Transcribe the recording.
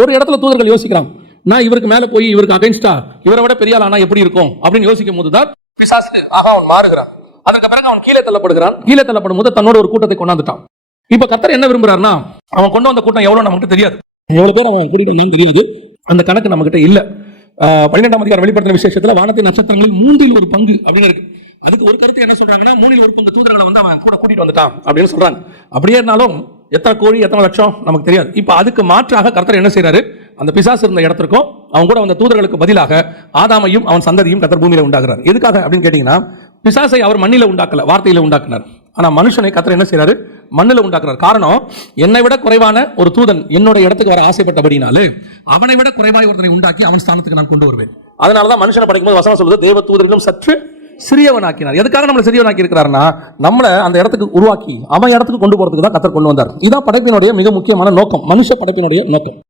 ஒரு இடத்துல தூதர்கள் யோசிக்கிறாங்க, நான் இவருக்கு மேல போய் இவருக்கு அகைன்ஸ்டா இவரை விட பெரிய ஆளானா எப்படி இருக்கும் அப்படின்னு யோசிக்கும் போதுதான் பிசாசு அவன் மாறுகிறான். அதற்கு பிறகு அவன் கீழே தள்ளப்படுகிறான். கீழே தள்ளப்படும் போது தன்னோட ஒரு கூட்டத்தை கொண்டாந்துட்டான். இப்ப கர்த்தர் என்ன விரும்புறாருன்னா, அவன் கொண்டு வந்த கூட்டம் எவ்வளவு நமக்கு தெரியாது, எவ்வளவு பேர் அவன் கூட்டிட்டு வந்தான்னு தெரியுது, அந்த கணக்கு நம்ம கிட்ட இல்ல. 12ஆம் அதிகாரம் வெளிப்படுத்தின விசேஷத்துல வானத்தின் நட்சத்திரங்களில் 1/3 பங்கு அப்படின்னு இருக்கு. அதுக்கு ஒரு கருத்து என்ன சொல்றாங்கன்னா, 1/3 பங்கு தூதர்களை வந்து அவன் கூட கூட்டிட்டு வந்துட்டான் அப்படின்னு சொல்றாங்க. அப்படியே இருந்தாலும் எத்தனை கோடி எத்தனை லட்சம் நமக்கு தெரியாது. இப்ப அதுக்கு மாற்றாக கர்த்தர் என்ன செய்யறாரு, அந்த பிசாசு இருந்த இடத்திற்கும் அவங்க கூட வந்த தூதர்களுக்கு பதிலாக ஆதாமையும் அவன் சந்ததியும் கர்த்தர் பூமியில உண்டாக்குறார். எதுக்காக அப்படின்னு கேட்டீங்கன்னா, பிசாசை அவர் மண்ணில உண்டாக்கல, வார்த்தையில உண்டாக்குனார். ஆனா மனுஷனை கர்த்தர் என்ன செய்யறாரு, மண்ணில உண்டாக்குறார். காரணம், என்னை விட குறைவான ஒரு தூதன் என்னோட இடத்துக்கு வர ஆசைப்பட்டபடினாலே அவனை விட குறைவாய் ஒருத்தனை உண்டாக்கி அவன் ஸ்தானத்துக்கு நான் கொண்டு வருவேன். அதனாலதான் மனுஷனை படைக்கும்போது வசனம் சொல்லுது, தேவ தூதரிலும் சற்று சிறியவனாக்கினார். எதுக்காக நம்மளை சிறியவனாக்கி இருக்கிறாருன்னா, நம்மளை அந்த இடத்துக்கு உருவாக்கி அவன் இடத்துக்கு கொண்டு போறதுக்கு தான் கர்த்தர் கொண்டு வந்தார். இதான் படைப்பினுடைய மிக முக்கியமான நோக்கம், மனுஷ படைப்பினுடைய நோக்கம்.